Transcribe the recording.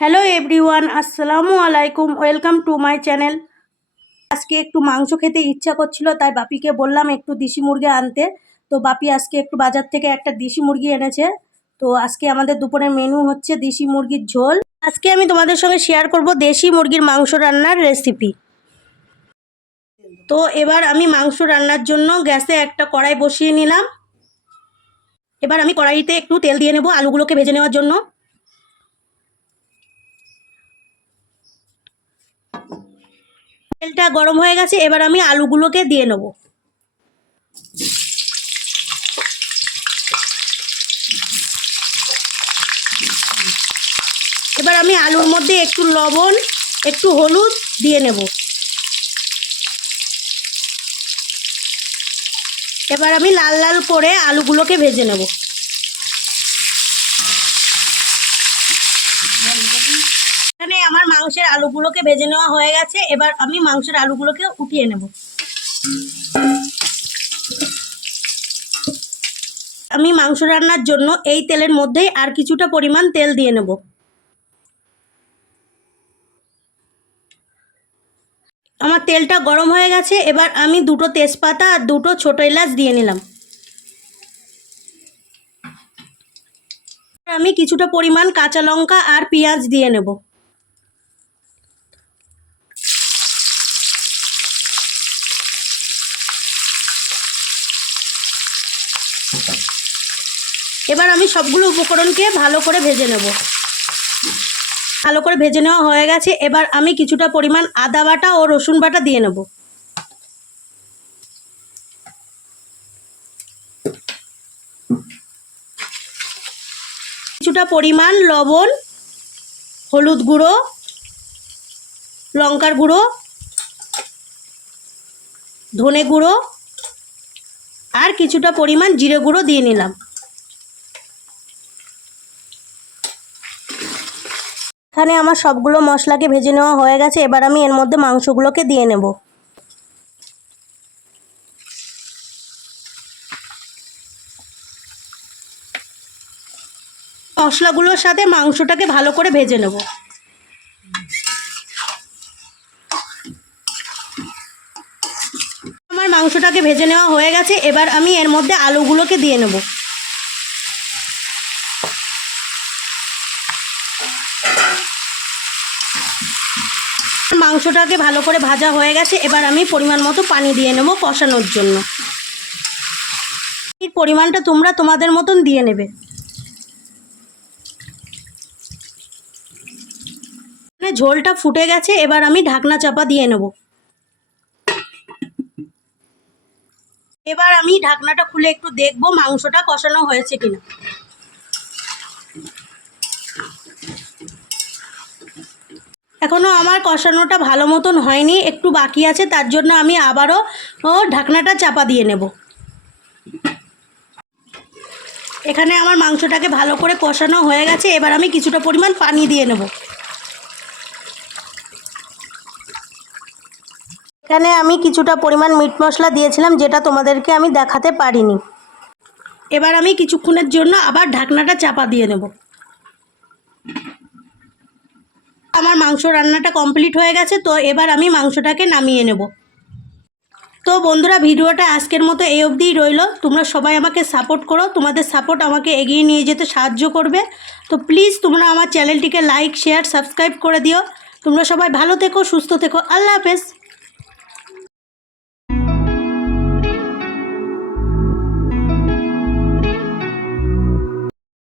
Hello everyone আসসালামু আলাইকুম welcome to my channel আজকে একটু মাংস খেতে ইচ্ছা করছিল, তাই বাপিকে বললাম একটু দেশি মুরগি আনতে। তো বাপি আজকে একটু বাজার থেকে একটা দেশি মুরগি এনেছে। তো আজকে আমাদের দুপুরের মেনু হচ্ছে দেশি মুরগির ঝোল। আজকে আমি তোমাদের সঙ্গে শেয়ার করব দেশি মুরগির মাংস রান্নার রেসিপি তো এবার আমি মাংস রান্নার জন্য গ্যাসে একটা কড়াই বসিয়ে নিলাম। এবার আমি কড়াইতে একটু তেল দিয়ে নেব আলুগুলোকে ভেজে নেওয়ার জন্য। তেলটা গরম হয়ে গেছে, এবার আমি আলুগুলোকে দিয়ে নেব। এবার আমি আলুর মধ্যে একটু লবণ, একটু হলুদ দিয়ে নেব। এবার আমি লাল লাল করে আলুগুলোকে ভেজে নেব এখানে আমার মাংসের আলুগুলোকে ভেজে নেওয়া হয়ে গেছে। এবার আমি মাংসের আলুগুলোকে উঠিয়ে নেব। আমি মাংস রান্নার জন্য এই তেলের মধ্যেই আর কিছুটা পরিমাণ তেল দিয়ে নেব। আমার তেলটা গরম হয়ে গেছে, এবার আমি দুটো তেজপাতা আর দুটো ছোটো এলাচ দিয়ে নিলাম। আমি কিছুটা পরিমাণ কাঁচা লঙ্কা আর পেঁয়াজ দিয়ে নেব। এবার আমি সবগুলো উপকরণকে ভালো করে ভেজে নেব। ভালো করে ভেজে নেওয়া হয়ে গেছে। এবার আমি কিছুটা পরিমাণ আদা বাটা ও রসুন বাটা দিয়ে নেব। কিছুটা পরিমাণ লবণ, হলুদ গুঁড়ো, লঙ্কার গুঁড়ো, ধনে গুঁড়ো, আর কিছুটা পরিমাণ জিরে গুঁড়ো দিয়ে নিলাম। এখানে আমার সবগুলো মশলাকে ভেজে নেওয়া হয়ে গেছে, এবার আমি এর মধ্যে মাংসগুলোকে দিয়ে নেব। মশলাগুলোর সাথে মাংসটাকে ভালো করে ভেজে নেব। আমার মাংসটাকে ভেজে নেওয়া হয়ে গেছে, এবার আমি এর মধ্যে আলুগুলোকে দিয়ে নেব। মাংসটাকে ভালো করে ভাজা হয়ে গেছে। এবার আমি পরিমাণ মতো পানি দিয়ে নেব কষানোর জন্য। এর পরিমাণটা তোমরা তোমাদের মতন দিয়ে নেবে। ঝোলটা ফুটে গেছে, এবার আমি ঢাকনা চাপা দিয়ে নেব। এবার আমি ঢাকনাটা খুলে একটু দেখব মাংসটা কষানো হয়েছে কিনা। এখনও আমার কষানোটা ভালো মতন হয়নি, একটু বাকি আছে, তার জন্য আমি আবারও ঢাকনাটা চাপা দিয়ে নেব। এখানে আমার মাংসটাকে ভালো করে কষানো হয়ে গেছে, এবার আমি কিছুটা পরিমাণ পানি দিয়ে নেব। এখানে আমি কিছুটা পরিমাণ মিট মশলা দিয়েছিলাম, যেটা তোমাদেরকে আমি দেখাতে পারিনি। এবার আমি কিছুক্ষণের জন্য আবার ঢাকনাটা চাপা দিয়ে নেব। আমার মাংস রান্নাটা কমপ্লিট হয়ে গেছে, তো এবার আমি মাংসটাকে নামিয়ে নেব। তো বন্ধুরা, ভিডিওটা আজকের মতো এই অবধিই রইল। তোমরা সবাই আমাকে সাপোর্ট করো। তোমাদের সাপোর্ট আমাকে এগিয়ে নিয়ে যেতে সাহায্য করবে। তো প্লিজ তোমরা আমার চ্যানেলটিকে লাইক শেয়ার সাবস্ক্রাইব করে দিও। তোমরা সবাই ভালো থেকো, সুস্থ থেকো। আল্লাহ হাফেজ।